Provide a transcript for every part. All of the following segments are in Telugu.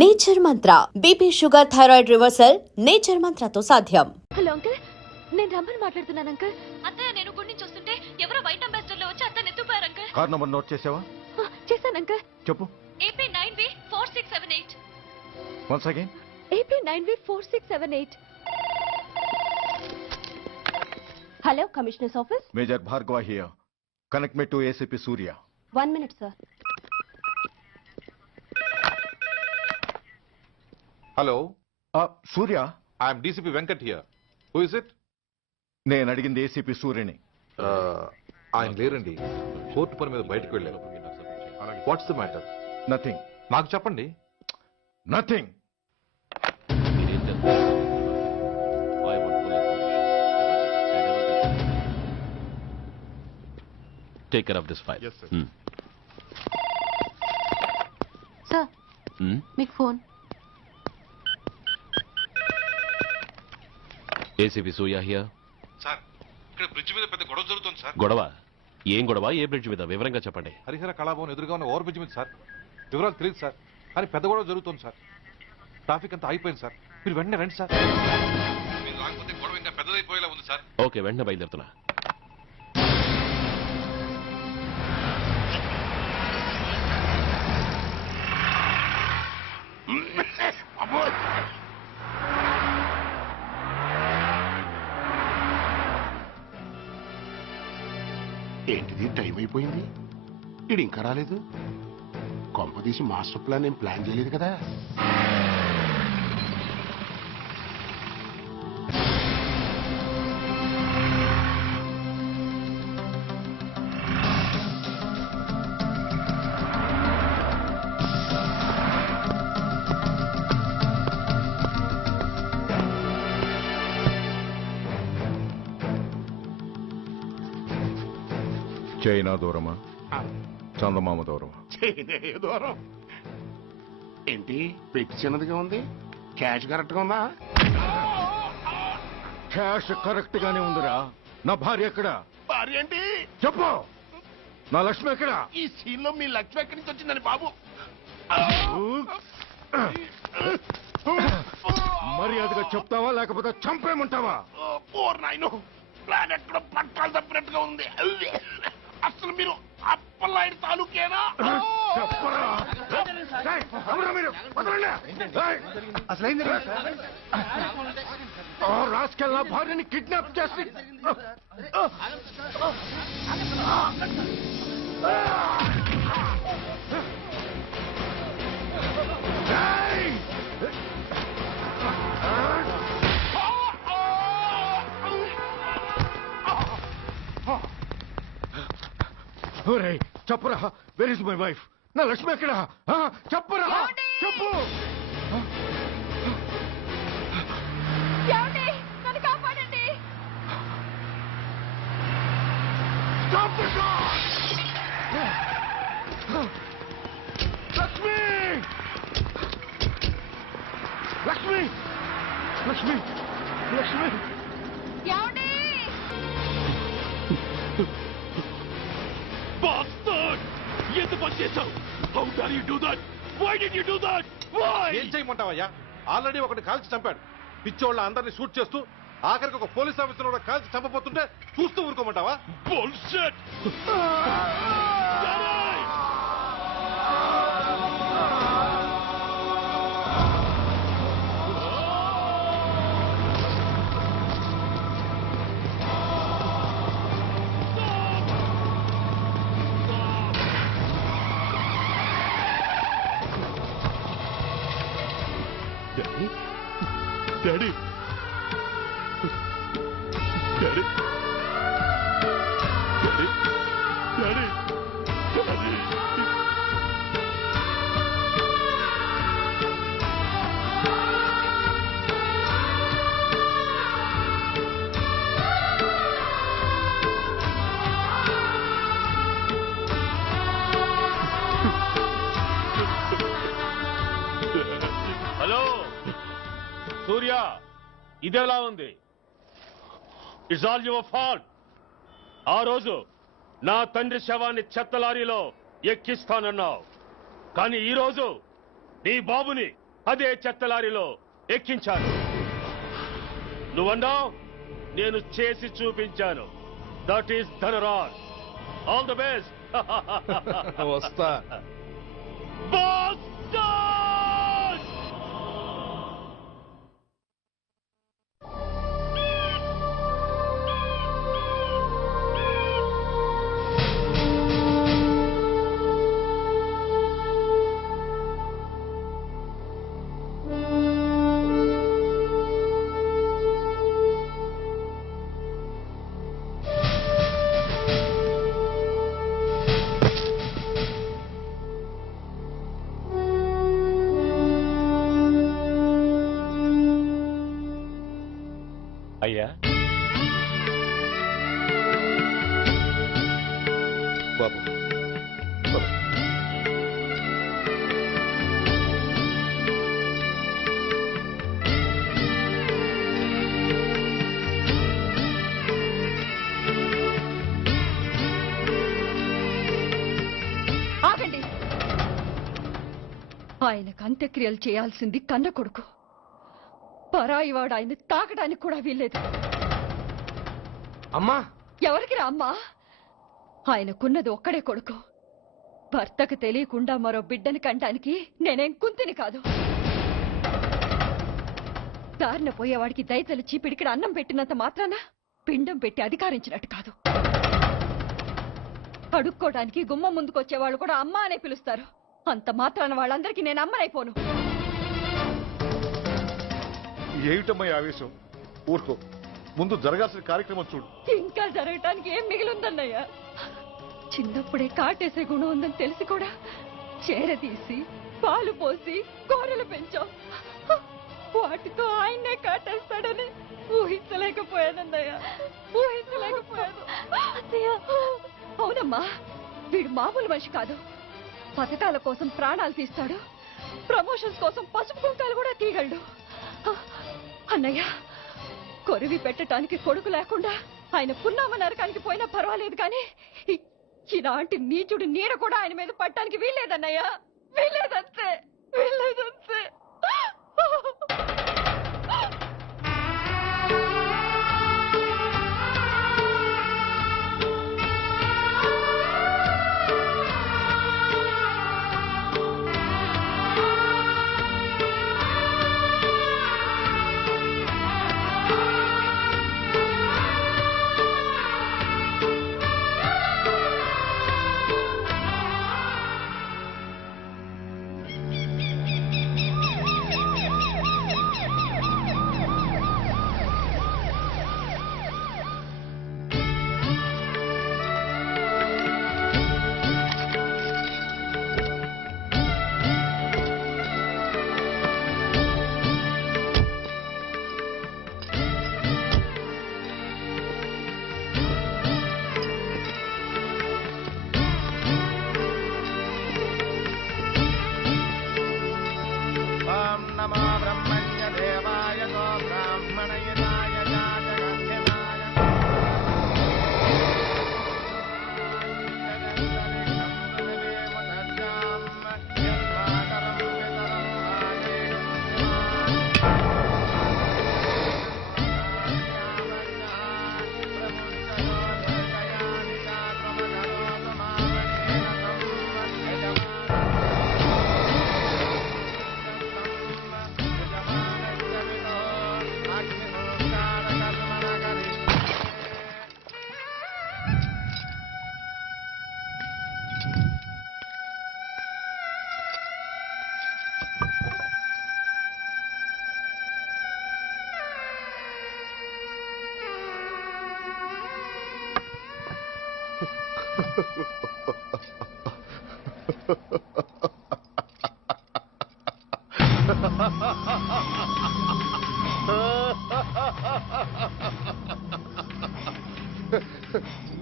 Nature Mantra BP sugar thyroid reversal nature మంత్రతో సాధ్యం. హలో అంకుల్, నేను రమ్మని మాట్లాడుతున్నాను అంకుల్. అత్తయ్య నేను గుడి నుంచి వస్తుంటే ఎవరో వైట్ అంబాసిడర్ లో వచ్చి అత్తయ్య ఎత్తుపోయారు అంకుల్. కార్ నంబర్ నోట్ చేసావా? చేశాను అంకుల్. చెప్పు. AP9V4678. Once again. AP9V4678. Hello, commissioners office. Major Bhargava here. Connect me to ACP Surya. 1 minute sir. Hello, Surya. I'm DCP Venkat here. Who is it? నేను అడిగింది ఏసీపీ సూర్యని. ఆయన లేరండి, కోర్టు పని మీద బయటకు వెళ్ళారు. What's the matter? నథింగ్. నాకు చెప్పండి. Nothing. Take care of this file. Yes, sir. Sir, మీకు ఫోన్. ACP Surya here. సార్, ఇక్కడ బ్రిడ్జ్ మీద పెద్ద గొడవ జరుగుతుంది సార్. గొడవ? ఏం గొడవ? ఏ బ్రిడ్జ్ మీద? వివరంగా చెప్పండి. హరిహర కళాభవన్ ఎదురుగా ఉన్న ఓవర్ బ్రిడ్జ్ మీద సార్. వివరాలు తెలియదు సార్, కానీ పెద్ద గొడవ జరుగుతుంది సార్. ట్రాఫిక్ అంతా అయిపోయింది సార్. మీరు వెంటనే రండి సార్. మీరు రాకపోతే గొడవ ఇంకా పెద్దదైపోయేలా ఉంది సార్. ఓకే, వెంటనే బయలుదేరుతున్నా. ఏంటిది, టైం అయిపోయింది, ఇడు ఇంకా రాలేదు. కొంపదీసి మాస్టర్ ప్లాన్ ఏం ప్లాన్ చేయలేదు కదా. చైనా దూరమా, చందమామ దూరమా? దూరం ఏంటి, పెట్టి చిన్నదిగా ఉంది, క్యాష్ కరెక్ట్ గా ఉందా? క్యాష్ కరెక్ట్ గానే ఉందిరా. నా భార్య ఎక్కడ? భార్య ఏంటి చెప్పు. నా లక్ష్మి ఎక్కడ? ఈ సీన్ లో మీ లక్ష్మి ఎక్కడి నుంచి వచ్చిందని బాబు? మర్యాదగా చెప్తావా లేకపోతే చంపేమంటావా? నాయను, ప్లాన్ ఎక్కడ పట్టాలు తప్పినట్టుగా ఉంది. అసలు మీరు అప్పలాంటి తాలూకేనా? చెప్పరా. ఏయ్, ఎవరా మీరు? వదలండి. ఏయ్. ఆ రాస్కెల్ నా భార్యని కిడ్నాప్ చేసి ఏయ్. ఒరేయ్, చెప్పరా. Where is my wife? నా లక్ష్మి ఎక్కడ? చెప్పరా. చెప్పు. నన్ను కాపాడండి. Stop the car! Lakshmi. Lakshmi. Lakshmi. Lakshmi. ఏమండి? ఎందుకు పని చేశావు? How dare you do that? Why did you do that? Why? ఏం చేయమంటావయ్యా? ఆల్రెడీ ఒకటి కాల్చి చంపాడు. పిచ్చోళ్ళ అందరినీ షూట్ చేస్తూ ఆఖరికి ఒక పోలీస్ ఆఫీసర్ కూడా కాల్చి చంపబోతుంటే చూస్తూ ఊరుకోమంటావా? Bullshit! Daddy? Daddy? Daddy? Daddy? Daddy? Daddy? Hello Surya, ఇదెలా ఉంది? It's all your fault. ఆ రోజు నా తండ్రి శవాన్ని చెత్త లారీలో ఎక్కిస్తానన్నావు, కానీ ఈ రోజు నీ బాబుని అదే చెత్త లారీలో ఎక్కించాను. నువ్వన్నావు, నేను చేసి చూపించాను. That is Dhanraj. All the best. వస్తా. బాస్టర్స్! అయ్యా, బాబు బాబు. ఆగండి. ఆయనకు అంత్యక్రియలు చేయాల్సింది కన్న కొడుకు. పరాయివాడు ఆయన తాకడానికి కూడా వీల్లేదు. అమ్మా, ఎవరికి రా అమ్మా? ఆయనకున్నది ఒక్కడే కొడుకు. భర్తకు తెలియకుండా మరో బిడ్డని కంటానికి నేనేం కుంతిని కాదు. దారిన పోయేవాడికి దయతలిచి పిడికిడ అన్నం పెట్టినంత మాత్రాన పిండం పెట్టి అధికారించినట్టు కాదు. అడుక్కోవడానికి గుమ్మం ముందుకొచ్చేవాళ్ళు కూడా అమ్మ అనే పిలుస్తారు. అంత మాత్రాన వాళ్ళందరికీ నేను అమ్మనైపోను. ఏమిటమ్మా ఈ ఆవేశం? ఊరుకో, ముందు జరగాల్సిన కార్యక్రమం చూడు. ఇంకా జరగటానికి ఏం మిగిలిందన్నయ్యా? చిన్నప్పుడే కాటేసే గుణం ఉందని తెలిసి కూడా చేరదీసి పాలు పోసి కూరలు పెంచాం. వాటితో ఆయన్నే కాటేస్తాడని ఊహించలేకపోయానన్నయ్యా, ఊహించలేకపోయాను. అవునమ్మా, వీడు మామూలు మనిషి కాదు. పథకాల కోసం ప్రాణాలు తీస్తాడు, ప్రమోషన్స్ కోసం పసుపు కుంకాలు కూడా తీయగలడు. అన్నయ్య, కొరివి పెట్టడానికి కొడుకు లేకుండా ఆయన పున్నామ నరకానికి పోయినా పర్వాలేదు, కానీ ఇలాంటి నీచుడు నీడ కూడా ఆయన మీద పట్టడానికి వీల్లేదన్నయ్య, వీల్లేదంతే, వీల్లేదంతే.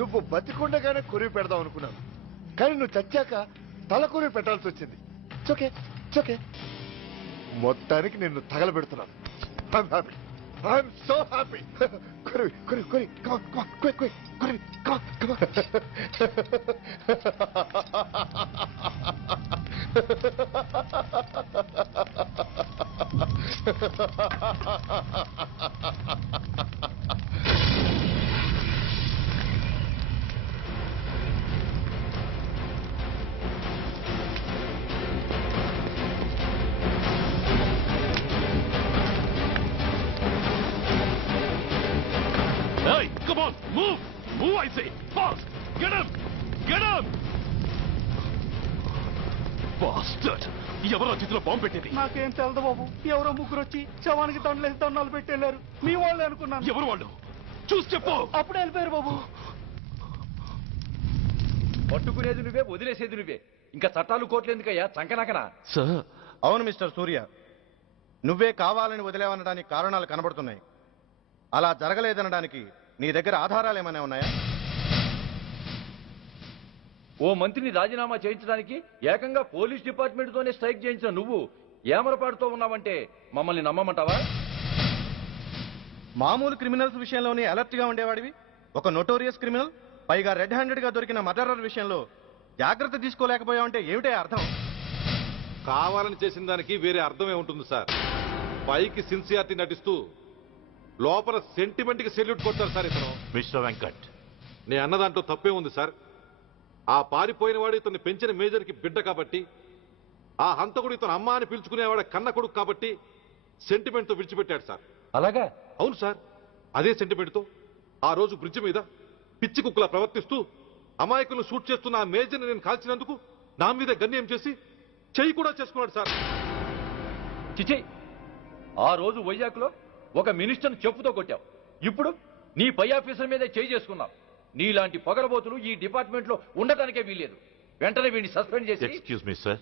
నువ్వు బతికుండగానే కొరివి పెడదాం అనుకున్నాను, కానీ నువ్వు చచ్చాక తల కొరివి పెట్టాల్సి వచ్చింది. చోకే చోకే, మొత్తానికి నిన్ను తగలబెడుతున్నాను. I'm so happy. కొరివి కొరివి కొరివి, come on, quick, quick, కొరివి, come on. Hey, come on, move! Move, I say! Fast! Get him! Get him! Bastard! ఎవరో చేతిలో బాంబు పెట్టేది? నాకేం తెలదు బాబు. ఎవరో ముగ్గురు వచ్చి శవానికి దండలేసి దండాలు పెట్టేళ్ళారు. మీ వాళ్ళే అనుకున్నాను. ఎవరు వాళ్ళు? చూసి చెప్పు! అప్పుడే వెళ్ళిపోయారు బాబు. పట్టుకునేది నువ్వే, వదిలేసేది నువ్వే. ఇంకా చట్టాలు కోట్లు ఎందుకయ్యా, చంకనాకనా? సార్, అవును మిస్టర్ సూర్య, నువ్వే కావాలని వదిలేవనడానికి కారణాలు కనబడుతున్నాయి. అలా జరగలేదనడానికి నీ దగ్గర ఆధారాలు ఏమైనా ఉన్నాయా? ఓ మంత్రిని రాజీనామా చేయించడానికి ఏకంగా పోలీస్ డిపార్ట్మెంట్ తోనే స్ట్రైక్ చేయించిన నువ్వు ఏమరపాటుతో ఉన్నావంటే మమ్మల్ని నమ్మమంటావా? మామూలు క్రిమినల్స్ విషయంలోనే అలర్ట్ గా ఉండేవాడివి, ఒక నోటోరియస్ క్రిమినల్, పైగా రెడ్ హ్యాండెడ్ గా దొరికిన మర్డరర్ విషయంలో జాగ్రత్త తీసుకోలేకపోయావంటే ఏమిటే అర్థం? కావాలని చేసిన దానికి వేరే అర్థమే ఉంటుంది సార్. పైకి సిన్సియారిటీ నటిస్తూ లోపల సెంటిమెంట్ కి సెల్యూట్ కొడతారు సార్ ఇతను. మిస్టర్ వెంకట్, నేను అన్న దాంట్లో తప్పే ఉంది సార్. ఆ పారిపోయిన వాడు ఇతన్ని పెంచిన మేజర్ కి బిడ్డ కాబట్టి, ఆ హంతకుడు ఇతను అమ్మ అని పిలుచుకునేవాడు కన్న కొడుకు కాబట్టి సెంటిమెంట్ తో విడిచిపెట్టాడు సార్. అలాగా? అవును సార్, అదే సెంటిమెంట్ తో ఆ రోజు బ్రిడ్జ్ మీద పిచ్చి కుక్కలా ప్రవర్తిస్తూ అమాయకులను షూట్ చేస్తున్న ఆ మేజర్ని నేను కాల్చినందుకు నా మీద గన్యం చేసి చెయ్యి కూడా చేసుకున్నాడు సార్. చిచి, ఆ రోజు వైజాగ్లో ఒక మినిస్టర్ని చెప్పుతో కొట్టావు, ఇప్పుడు నీ పై ఆఫీసర్ మీదే చేయి చేసుకున్నావు. నీలాంటి పొగరబోతులు ఈ డిపార్ట్మెంట్ లో ఉండటానికే వీల్లేదు. వెంటనే వీడిని సస్పెండ్ చేసి. ఎక్స్క్యూజ్ మీ సార్,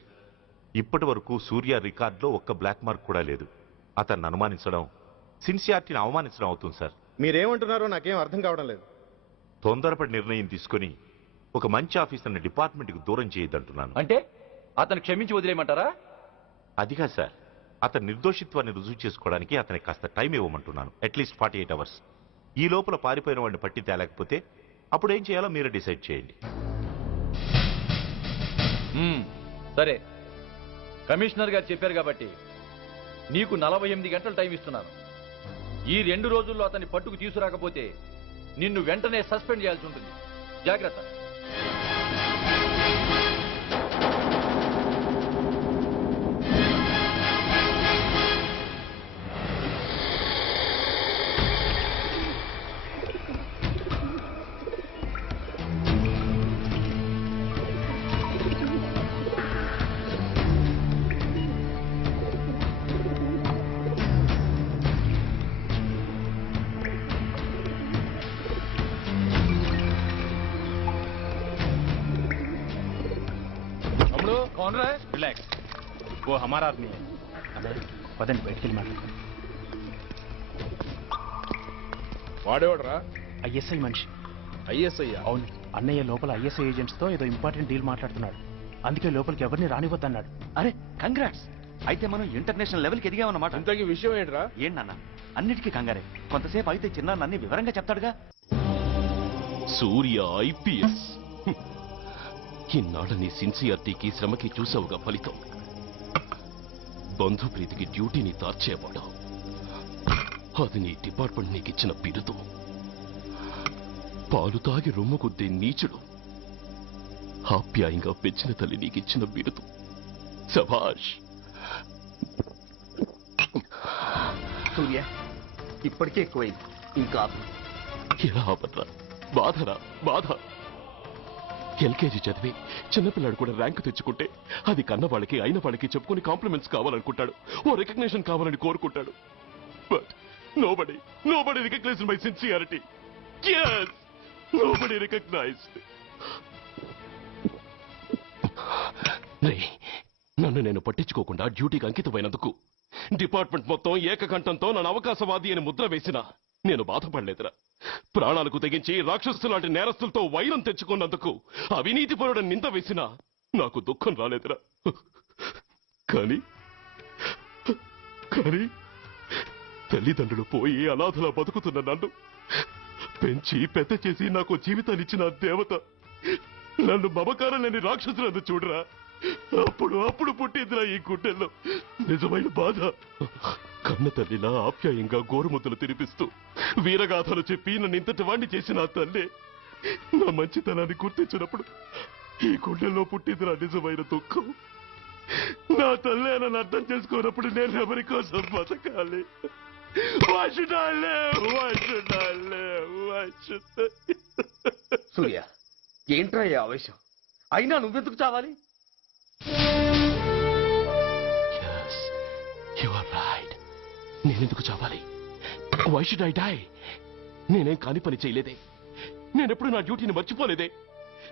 ఇప్పటి వరకు సూర్య రికార్డులో ఒక్క బ్లాక్ మార్క్ కూడా లేదు. అతన్ని అనుమానించడం సిన్సియారిటీని అవమానించడం అవుతుంది సార్. మీరేమంటున్నారో నాకేం అర్థం కావడం లేదు. తొందరపడి నిర్ణయం తీసుకుని ఒక మంచి ఆఫీసర్ని డిపార్ట్మెంట్కి దూరం చేయొద్దంటున్నాను. అంటే అతను క్షమించి వదిలేయమంటారా? అదిగా సార్, అతని నిర్దోషిత్వాన్ని రుజువు చేసుకోవడానికి అతనికి కాస్త టైం ఇవ్వమంటున్నాను. At least 48 hours. ఈ లోపల పారిపోయిన వాడిని పట్టి తేలేకపోతే అప్పుడు ఏం చేయాలో మీరే డిసైడ్ చేయండి. సరే, కమిషనర్ గారు చెప్పారు కాబట్టి నీకు 48 గంటలు టైం ఇస్తున్నాను. ఈ 2 రోజుల్లో అతన్ని పట్టుకు తీసుకురాకపోతే నిన్ను వెంటనే సస్పెండ్ చేయాల్సి ఉంటుంది. జాగ్రత్త. कौन रहा है? रिलैक्स, वो हमारा आदमी है. अबे पदन बैठ के माట్లాడతాం. వాడేవాడరా? ఐఎస్ఐ మనిషి. ఐఎస్ఐ? అవును, అన్నయ్య లోపల ఐఎస్ఐ ఏజెంట్స్ తో ఏదో ఇంపార్టెంట్ డీల్ మాట్లాడుతున్నాడు. అందుకే లోపలికి ఎవరిని రానివద్దన్నాడు. అరే కంగ్రాట్స్, అయితే మనం ఇంటర్నేషనల్ లెవెల్కి ఎదిగామన్నమాట. ఇంతకీ విషయం ఏంట్రా? ఏంటన్నా అన్నిటికీ కంగారే, కొంతసేపు అయితే చిన్న అన్ని వివరంగా చెప్తాడుగా. సూర్య ఐపీఎస్, ఇన్నాళ్ళ నీ సిన్సియారిటీకి శ్రమకి చూసావుగా ఫలితం. బంధుప్రీతికి డ్యూటీని తార్చేవాడు, అది నీ డిపార్ట్మెంట్ నీకిచ్చిన బిరుదు. పాలు తాగి రొమ్ము కొద్దే నీచుడు, ఆప్యాయంగా పెంచిన తల్లి నీకిచ్చిన బిరుదు. శభాష్. సూర్య ఇప్పటికే ఎక్కువైంది, ఇంకా ఎలా ఆపట్రా? బాధరా బాధ. ఎల్కేజీ చదివి చిన్నపిల్లాడు కూడా ర్యాంకు తెచ్చుకుంటే అది కన్న వాళ్ళకి అయిన వాళ్ళకి చెప్పుకుని కాంప్లిమెంట్స్ కావాలనుకుంటాడు, ఓ రికగ్నిషన్ కావాలని కోరుకుంటాడు. But nobody recognized my sincerity. yes, nobody recognized. నన్ను నేను పట్టించుకోకుండా డ్యూటీకి అంకితమైనందుకు డిపార్ట్మెంట్ మొత్తం ఏకకంఠంతో నన్ను అవకాశవాది అని ముద్ర వేసినా నేను బాధపడలేదురా. ప్రాణాలకు తెగించి రాక్షసు లాంటి నేరస్తులతో వైరం తెచ్చుకున్నందుకు అవినీతిపరుడని నింద వేసినా నాకు దుఃఖం రాలేదురా. కానీ తల్లిదండ్రులు పోయి అనాథలా బతుకుతున్న నన్ను పెంచి పెద్ద చేసి నాకు జీవితాన్నిచ్చిన దేవత నన్ను మమకారం లేని రాక్షసులను చూడరా. అప్పుడు పుట్టిందిరా ఈ గుండెల్లో నిజమైన బాధ. కన్న తల్లిలా ఆప్యాయంగా గోరుముద్దలు తినిపిస్తూ వీరగాథలు చెప్పి నన్ను ఇంతటి వాణ్ణి చేసిన ఆ తల్లి నా మంచితనాన్ని గుర్తించినప్పుడు ఈ గుండెల్లో పుట్టింది నా నిజమైన దుఃఖం. నా తల్లి నన్ను అర్థం చేసుకోనప్పుడు నేను ఎవరి కోసం బతకాలి? Why should I live? Why should I live? Why should I... సూర్య, ఏంట్రా ఈ ఆవేశం? అయినా నువ్వెందుకు చావాలి? Yes, you are right. నేనెందుకు చావాలి? Why should I die? నేనేం కాని పని చేయలేదే. నేనెప్పుడు నా డ్యూటీని మర్చిపోలేదే.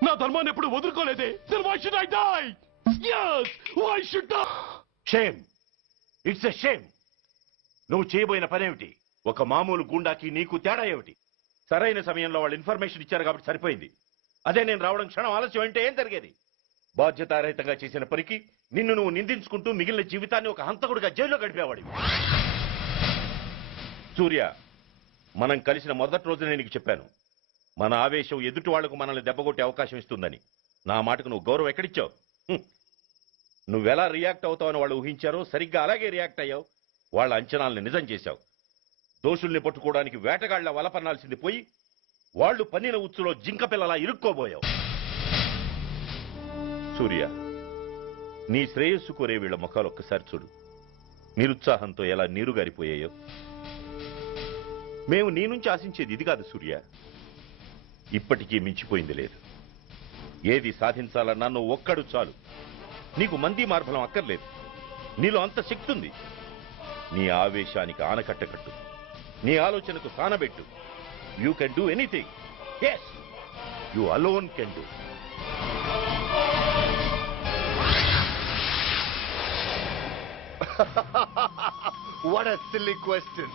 నా ధర్మాన్ని ఎప్పుడు వదులుకోలేదే. Then why should I die? Yes, why should I? Shame, it's a shame. నువ్వు చేయబోయిన పనేమిటి? ఒక మామూలు గుండాకి నీకు తేడా ఏమిటి? సరైన సమయంలో వాళ్ళు ఇన్ఫర్మేషన్ ఇచ్చారు కాబట్టి సరిపోయింది. అదే నేను రావడం క్షణం ఆలస్యం అంటే ఏం జరిగేది? బాధ్యతారహితంగా చేసిన పనికి నిన్ను నువ్వు నిందించుకుంటూ మిగిలిన జీవితాన్ని ఒక హంతకుడిగా జైల్లో గడిపేవాడివి. సూర్య, మనం కలిసిన మొదటి రోజు నేను నీకు చెప్పాను, మన ఆవేశం ఎదుటి వాళ్లకు మనల్ని దెబ్బగొట్టే అవకాశం ఇస్తుందని. నా మాటకు నువ్వు గౌరవం ఎక్కడిచ్చావు? నువ్వెలా రియాక్ట్ అవుతావని వాళ్ళు ఊహించారో సరిగ్గా అలాగే రియాక్ట్ అయ్యావు. వాళ్ళ అంచనాల్ని నిజం చేశావు. దోషుల్ని పట్టుకోవడానికి వేటగాళ్ల వలపన్నాల్సింది పోయి వాళ్ళు పన్నిన ఉచ్చులో జింక పిల్లలా ఇరుక్కోబోయావు. సూర్య, నీ శ్రేయస్సు కోరే వీళ్ళ ముఖాలు ఒక్కసారి చూడు. నిరుత్సాహంతో ఎలా నీరుగారిపోయాయో. మేము నీ నుంచి ఆశించేది ఇది కాదు సూర్య. ఇప్పటికీ మించిపోయింది లేదు. ఏది సాధించాలన్నా నువ్వు ఒక్కడు చాలు. నీకు మంది మార్బలం అక్కర్లేదు. నీలో అంత శక్తి ఉంది. నీ ఆవేశానికి ఆనకట్ట కట్టు. నీ ఆలోచనకు సానబెట్టు. You can do anything. Yes, you alone can do. What a silly question.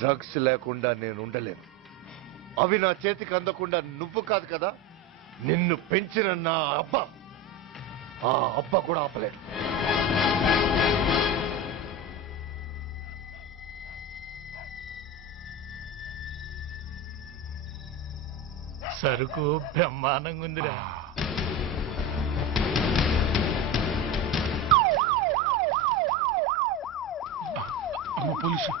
Drugs లేకుండా నేను ఉండలేను. అవి నా చేతికి అందకుండా నువ్వు కాదు కదా, నిన్ను పెంచిన నా అబ్బ, ఆ అబ్బ కూడా ఆపలేడు. సరుకు బ్రహ్మాండంగా ఉందిరా. పోలీసు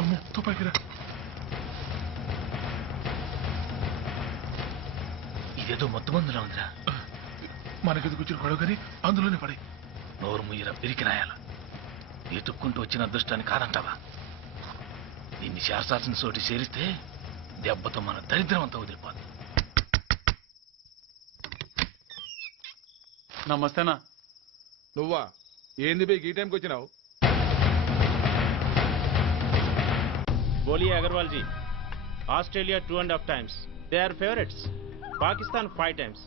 అమ్మో తుపాకిరా. ఇదేదో మొత్తం మందులా ఉందిరా. మనకెందుకు వచ్చిన గొడవ కానీ అందులోనే పడే. నోరు ముయ్యరా పిరికి రాయాల. ఎతుక్కుంటూ వచ్చిన అదృష్టాన్ని కాదంటావా? దీన్ని చేర్చాల్సిన చోటి చేరిస్తే దెబ్బతో మన దరిద్రం అంతా వదిలిపోదు. నమస్తేనా. నువ్వా? ఏంది బే ఈ టైంకి వచ్చినావు? बोलिए Agarwal ji. Australia 2.5 times. They are favorites. Pakistan 5 times.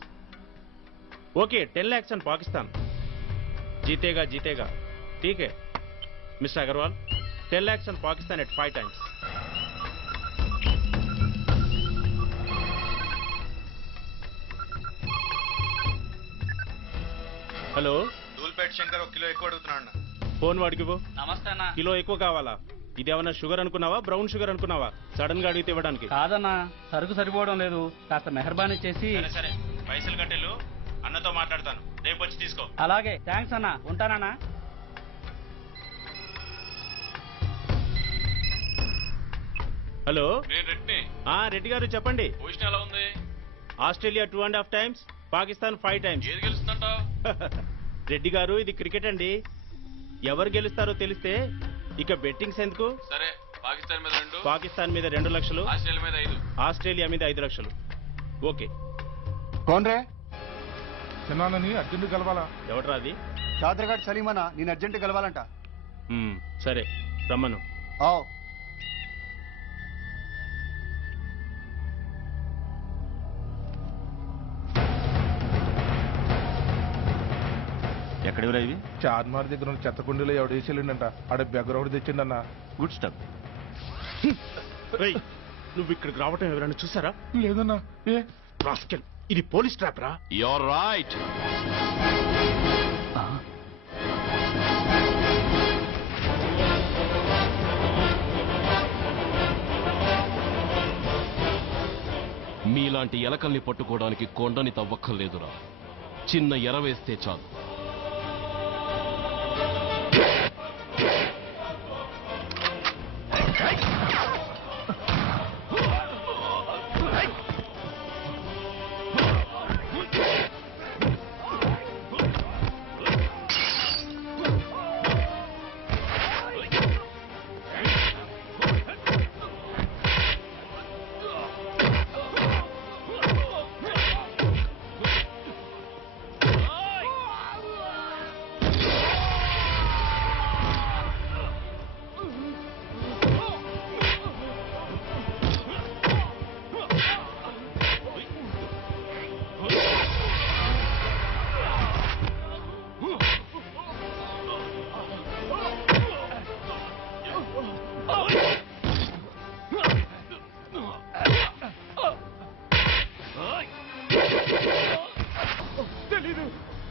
Okay, 10 lakhs on Pakistan. जीतेगा जीतेगा. ठीक है mister Agarwal. 10 lakhs on Pakistan at 5 times. Hello, Dhoolpet Shankar 1 kilo ఎక్కువ అడుగుతున్నాడు. ఫోన్ వాడికి ఇవ్వు. నమస్తే అన్న. కిలో ఎక్కువ కావాలా? ఇదేమన్నా షుగర్ అనుకున్నావా, బ్రౌన్ షుగర్ అనుకున్నావా? సడన్ గా అడిగితే ఇవ్వడానికి? కాదన్నా, సరుకు సరిపోవడం లేదు. కాస్త మెహర్బానీ చేసి. సరే పైసలు కట్టెలు, అన్నతో మాట్లాడతాను. రేపు వచ్చి తీసుకో. అలాగే, థ్యాంక్స్ అన్న. ఉంటానా? హలో, రెడ్డి. రెడ్డి గారు చెప్పండి. పొజిషన్ ఎలా ఉంది? Australia 2.5 times, Pakistan 5 times. ఏది గెలుస్తుందంట? రెడ్డి గారు, ఇది క్రికెట్ అండి. ఎవరు గెలుస్తారో తెలిస్తే ఇక బెట్టింగ్స్ ఎందుకు? సరే, పాకిస్తాన్ మీద 2, పాకిస్తాన్ మీద 2 లక్షలు, ఆస్ట్రేలియా మీద 5. ఆస్ట్రేలియా మీద 5 లక్షలు. ఓకే. కోన్రే? చిన్నాన్నని అర్జెంట్ కలవాలా? ఎవట్రా అది? చాదరగాడ్ సలీమనా నేను అర్జెంట్ కలవాలంట. సరే రమ్మను. ఎక్కడివిరా ఇవి? చార్మార్ దగ్గర ఉన్న చెత్త కుండీలో ఎవడు వేసేళ్ళంట ఆడ బెగ్గరొకటి తెచ్చిండన్న. Good stuff. రేయ్, నువ్వు ఇక్కడికి రావటం ఎవరైనా చూసారా? లేదన్నా. ఏ రాస్కెల్, ఇది పోలీస్ ట్రాప్ రా. You're right. మీలాంటి ఎలకల్ని పట్టుకోవడానికి కొండని తవ్వక్కర్లేదురా, చిన్న ఎర వేస్తే చాలు.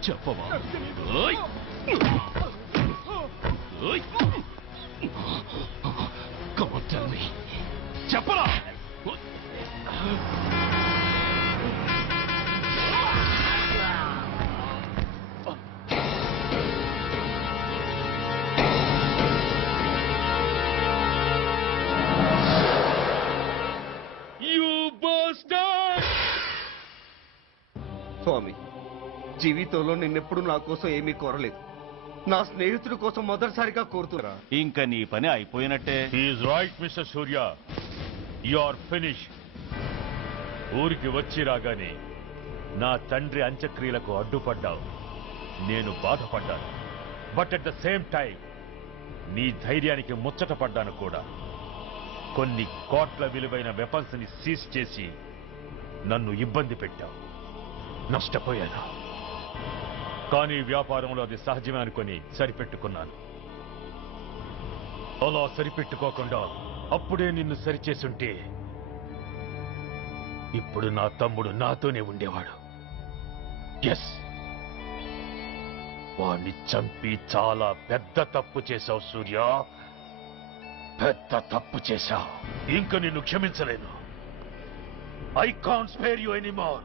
చెప్పవా? Come on, tell me. చెప్పరా? స్వామి, జీవితంలో నిన్నెప్పుడు నా కోసం ఏమీ కోరలేదు. నా స్నేహితుడి కోసం మొదటిసారిగా కోరుతున్నా. ఇంకా నీ పని అయిపోయినట్టే. Is right mister Surya, you are finish. ఊరికి వచ్చి రాగానే నా తండ్రి అంత్యక్రియలకు అడ్డుపడ్డావు. నేను బాధపడ్డాను. But at the same time నీ ధైర్యానికి ముచ్చట పడ్డాను కూడా. కొన్ని కోట్ల విలువైన వెపన్స్ ని సీజ్ చేసి నన్ను ఇబ్బంది పెట్టావు. నష్టపోయాను. కానీ వ్యాపారంలో అది సహజమే అనుకుని సరిపెట్టుకున్నాను. అలా సరిపెట్టుకోకుండా అప్పుడే నిన్ను సరిచేసుంటే ఇప్పుడు నా తమ్ముడు నాతోనే ఉండేవాడు. ఎస్, వాణ్ణి చంపి చాలా పెద్ద తప్పు చేశావు సూర్య, పెద్ద తప్పు చేశావు. ఇంక నిన్ను క్షమించలేను. I can't spare you anymore.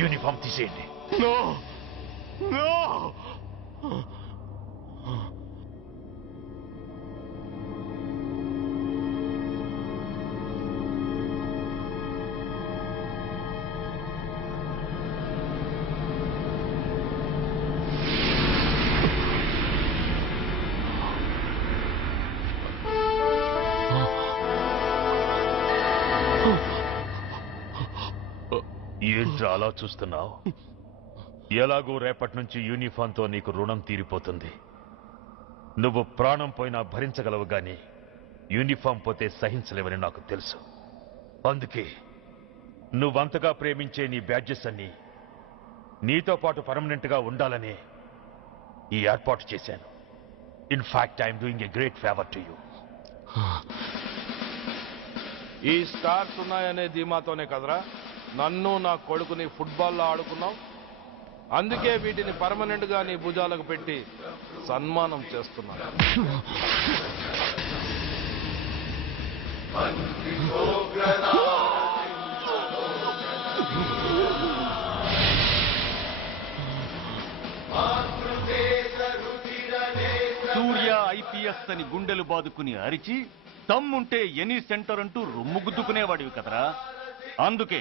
Uniform తీసేయండి. No! No! ఏంట్రా అలా చూస్తున్నావు? ఎలాగో రేపటి నుంచి యూనిఫామ్తో నీకు రుణం తీరిపోతుంది. నువ్వు ప్రాణం పోయినా భరించగలవు గాని యూనిఫామ్ పోతే సహించలేవని నాకు తెలుసు. అందుకే నువ్వంతగా ప్రేమించే నీ బ్యాడ్జెస్ అన్ని నీతో పాటు పర్మనెంట్ గా ఉండాలని ఈ ఏర్పాటు చేశాను. In fact I'm doing a great favour to you. ఈ స్టార్స్ ఉన్నాయనే ధీమాతోనే కదరా నన్ను నా కొడుకుని ఫుట్బాల్లో ఆడుకున్నాం. అందుకే వీటిని పర్మనెంట్ గా నీ భుజాలకు పెట్టి సన్మానం చేస్తున్నాను. సూర్య ఐపీఎస్ అని గుండెలు బాదుకుని అరిచి దమ్ముంటే ఎనీ సెంటర్ అంటూ రొమ్ము గుద్దుకునేవాడివి కదరా. అందుకే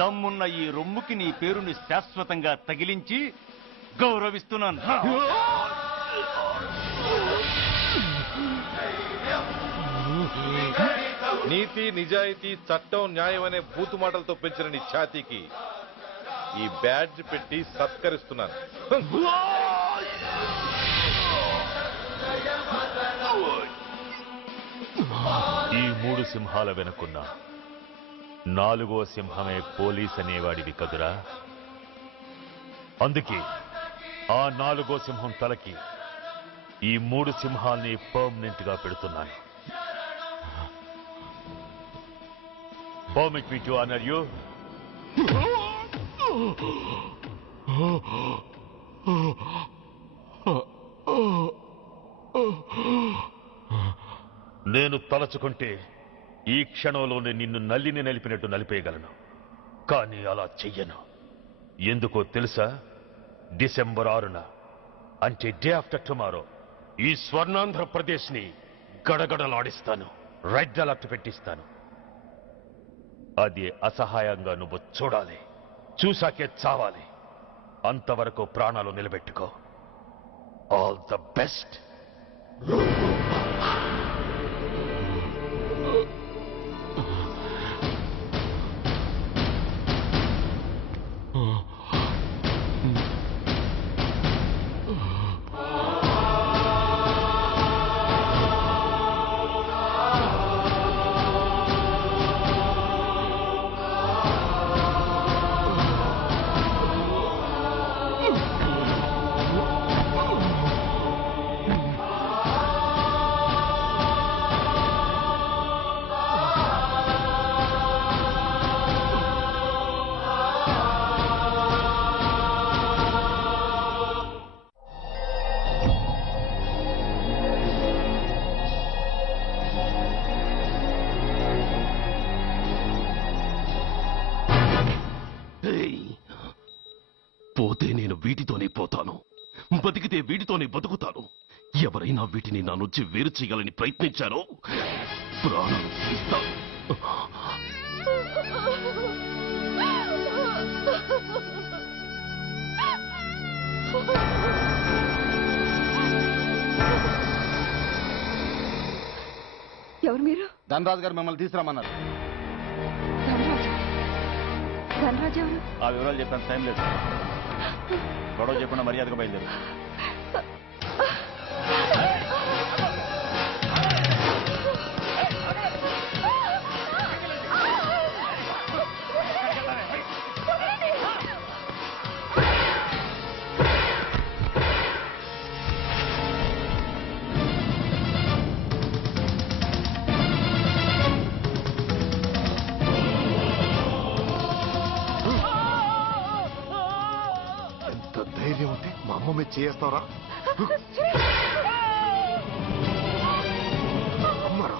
దమ్మున్న ఈ రొమ్ముకి నీ పేరుని శాశ్వతంగా తగిలించి గౌరవిస్తున్నాను. నీతి, నిజాయితీ, చట్టం, న్యాయం అనే బూతు మాటలతో పెంచిన నీ ఛాతీకి ఈ బ్యాడ్జ్ పెట్టి సత్కరిస్తున్నాను. ఈ 3 సింహాల వెనుకున్న 4వ సింహమే పోలీస్ అనేవాడివి కదురా. అందుకే ఆ 4వ సింహం తలకి ఈ 3 సింహాల్ని పర్మనెంట్ గా పెడుతున్నాను. Permit me to honor you. నేను తలచుకుంటే ఈ క్షణంలోనే నిన్ను నల్లిని నలిపినట్టు నలిపేయగలను. కానీ అలా చెయ్యను. ఎందుకో తెలుసా? డిసెంబర్ 6న అంటే డే ఆఫ్టర్ టుమారో ఈ స్వర్ణాంధ్రప్రదేశ్ ని గడగడలాడిస్తాను. రెడ్ అలర్ట్ పెట్టిస్తాను. అది అసహాయంగా నువ్వు చూడాలి. చూశాకే చావాలి. అంతవరకు ప్రాణాలు నిలబెట్టుకో. All the best. పోతే నేను వీటితోనే పోతాను, బతికితే వీటితోనే బతుకుతాను. ఎవరైనా వీటిని నా నుంచి వేరు చేయాలని ప్రయత్నించారో ప్రాణాలు తీస్తాను. ఎవరు మీరు? ధనరాజు గారు మిమ్మల్ని తీసుకురామన్నారు. ధనరాజు ఎవరు? ఆ వివరాలు చెప్పాను, టైం లేదు. గొడవ చెప్పకుండా మర్యాదగా బయలుదేరు. ధైర్యం ఉంటే మా అమ్మ మీద చేస్తావరా? అమ్మరా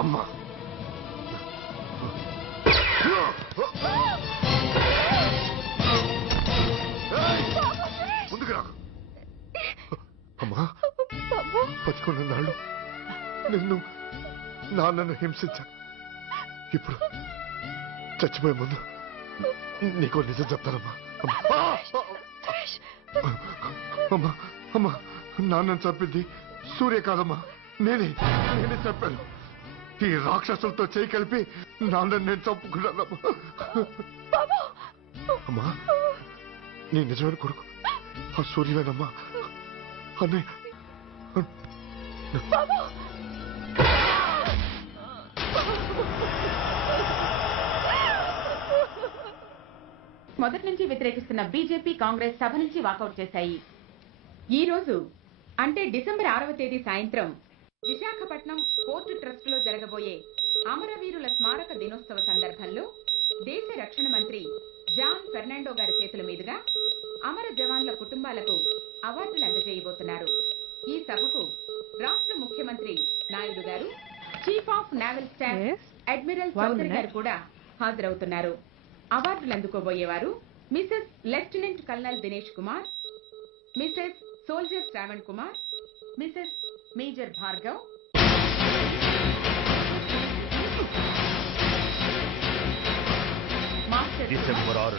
అమ్మ ముందుకు రా. అమ్మా, బతికున్న నాళ్ళు నిన్ను నాన్నను హింసించా. ఇప్పుడు చచ్చిపోయే ముందు నీకో నిజం చెప్తానమ్మా. అమ్మా అమ్మా, నాన్నను చంపింది సూర్య కాదమ్మా, నేనే చెప్పాను. ఈ రాక్షసులతో చేయి కలిపి నాన్నని నేను చంపుకున్నానమ్మా. అమ్మా, నీ నిజమైన కొడుకు ఆ సూర్యవేనమ్మా. అన్నయ్య మొదటి నుంచి వ్యతిరేకిస్తున్న బీజేపీ, కాంగ్రెస్ సభ నుంచి వాకౌట్ చేశాయి. ఈ రోజు అంటే డిసెంబర్ 6వ తేదీ సాయంత్రం విశాఖపట్నం పోర్టు ట్రస్ట్ లో జరగబోయే అమరవీరుల స్మారక దినోత్సవ సందర్భంలో దేశ రక్షణ మంత్రి జాన్ ఫెర్నాండో గారి చేతుల మీదుగా అమర జవాన్ల కుటుంబాలకు అవార్డులు అందజేయబోతున్నారు. ఈ సభకు రాష్ట్ర ముఖ్యమంత్రి నాయుడు గారు, chief of naval staff admiral Chaudhary గారు కూడా హాజరవుతున్నారు. అవార్డులు అందుకోబోయేవారు Mrs lieutenant colonel Dinesh Kumar, Mrs soldier Shravan Kumar, Mrs major Bhargav, December 6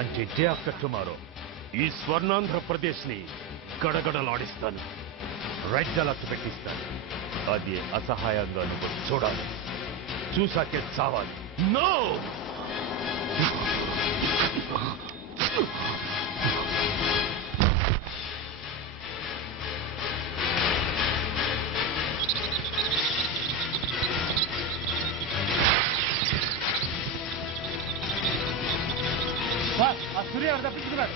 అంటే డే ఆఫ్టర్ టుమారో ఈ స్వర్ణాంధ్రప్రదేశ్ ని గడగడలాడిస్తాను. రెడ్ అలర్ట్ పెట్టిస్తాను. అది అసహాయంగా నువ్వు చూడాలి, చూసాకే చావాలి. నో సూర్య తప్పించుకున్నాడు.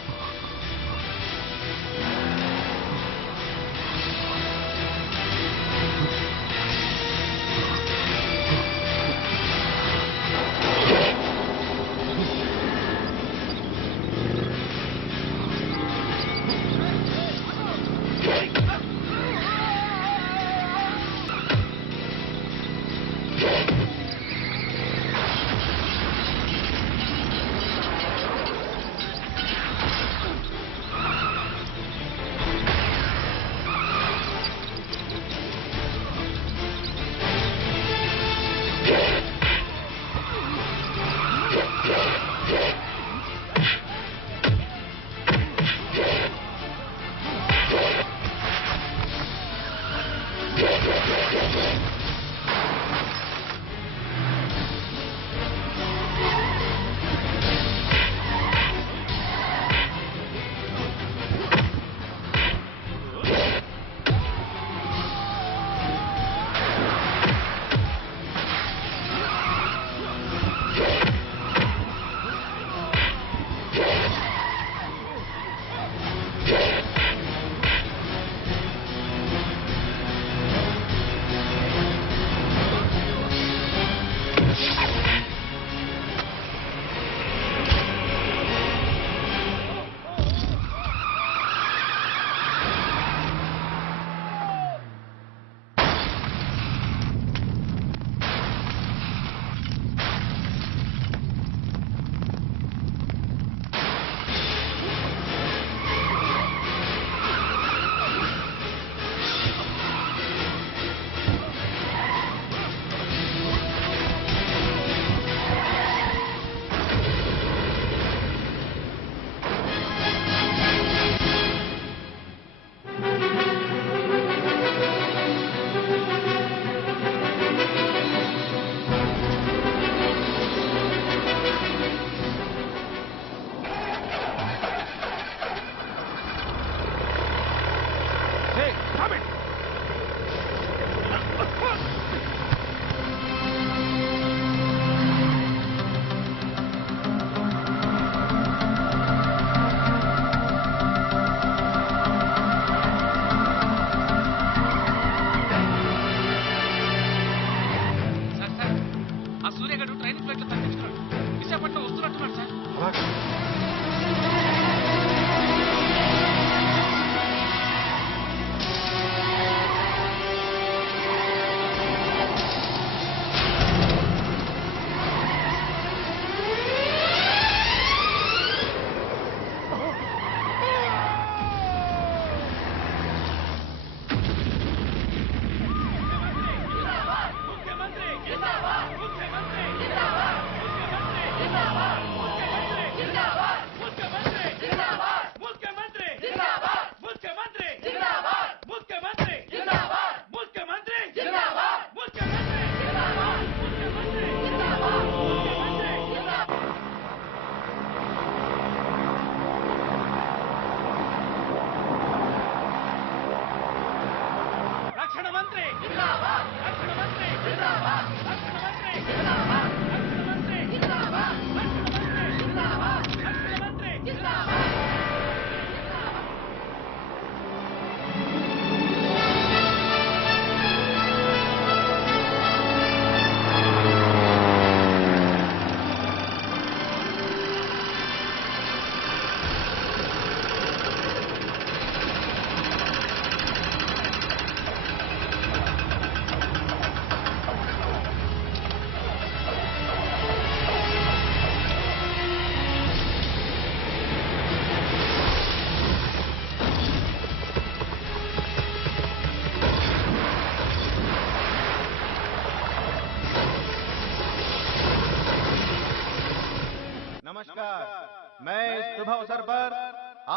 मैं इस शुभ अवसर पर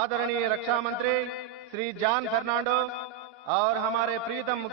आदरणीय रक्षा मंत्री श्री जॉन फर्नांडो और हमारे प्रीतम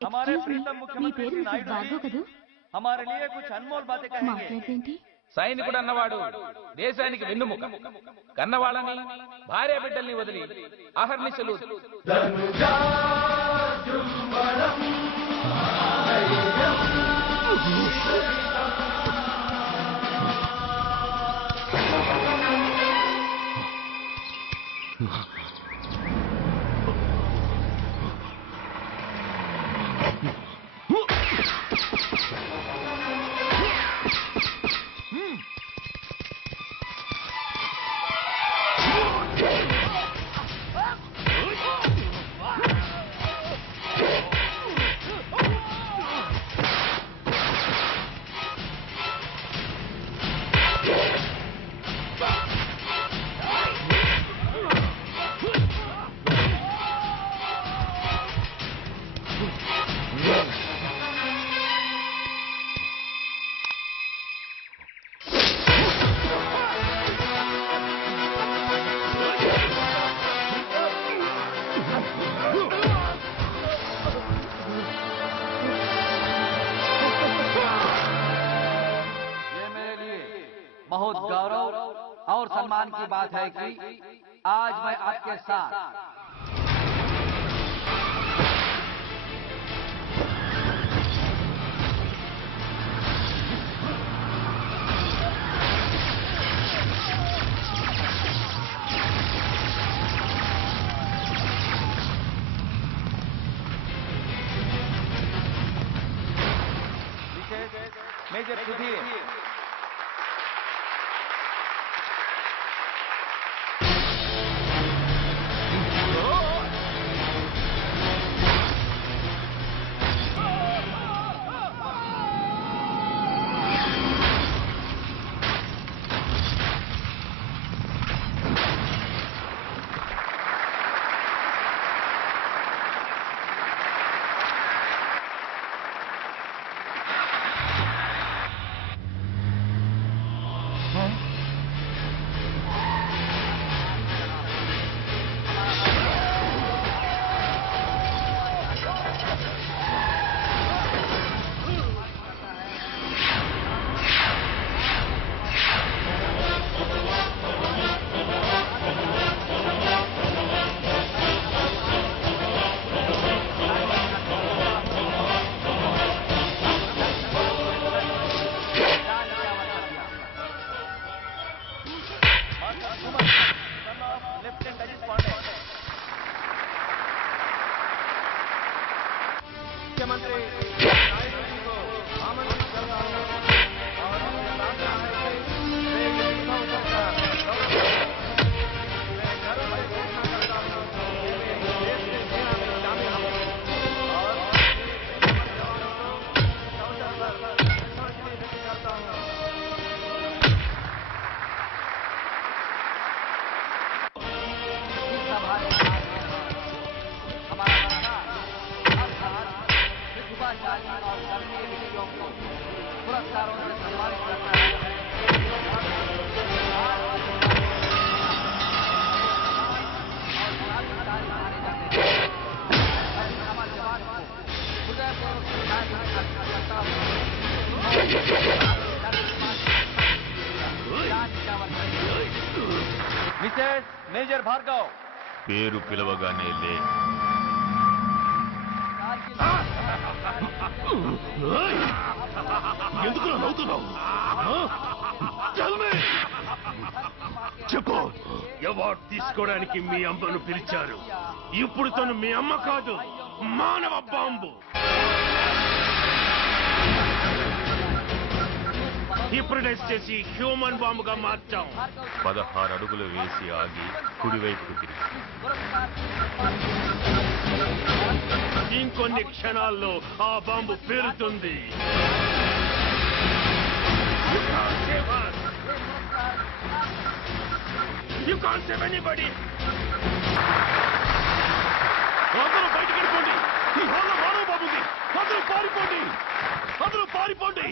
हमारे प्रीतम मुख्यमंत्री श्री नायडू जी हमारे लिए कुछ अनमोल बातें कहेंगे। సైనికుడు అన్నవాడు దేశానికి వెన్నుముక. కన్నవాళ్ళని భార్య బిడ్డల్ని వదిలి అహర్నిశలు बहुत गौरव और सम्मान की बात है कि आज मैं आपके साथ major Sudhir Mrs major Bhargav పేరు పిలవగానే లే. ఎందుకు నవ్వుతున్నావు? చెప్పు, అవార్డు తీసుకోవడానికి మీ అమ్మను పిలిచారు. ఇప్పుడు తను మీ అమ్మ కాదు, మానవ బాంబు. ఇప్పుడు టెస్ట్ చేసి హ్యూమన్ బాంబుగా మార్చాం 16 అడుగులు వేసి ఆగి కుడివైపుకు తిరిగి ఇంకొన్ని క్షణాల్లో ఆ bomb పేరుతుంది You can't save anybody. అందరూ బయటికి వెళ్ళిపోండి. ఈ హాల్లో మానవ బాబు ఉంది. అందరూ పారిపోండి. అందరూ పారిపోండి.